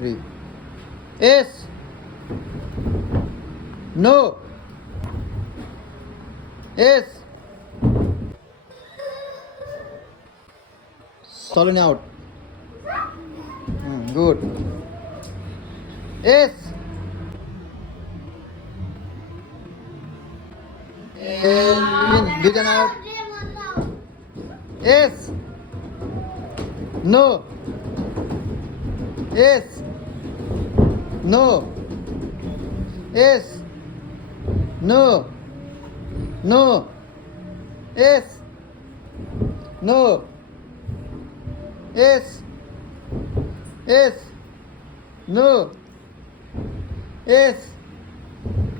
3. S. No. S. Solid out. Good. S. Vision out. S. No. S. No. S. No. No. S. No. S. S. No. S.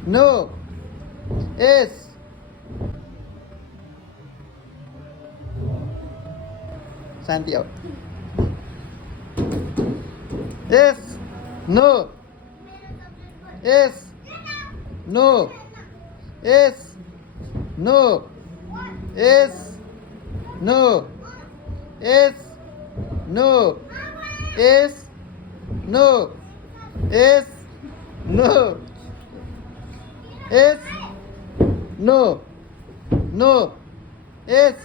No. S. Santi out. S. No. S. No. S. No. S. No. S. No. S. No. S. No. S. No. No. S.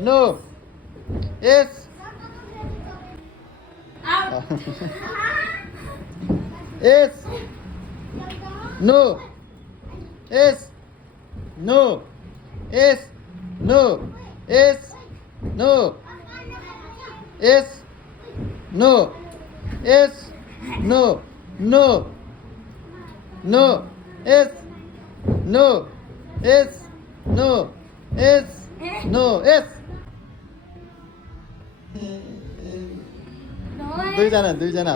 No. S. S. No. S. No. S. No. S. No. S. No. S. No. No. No. S. No. S. No. S. No. S. দুই জানা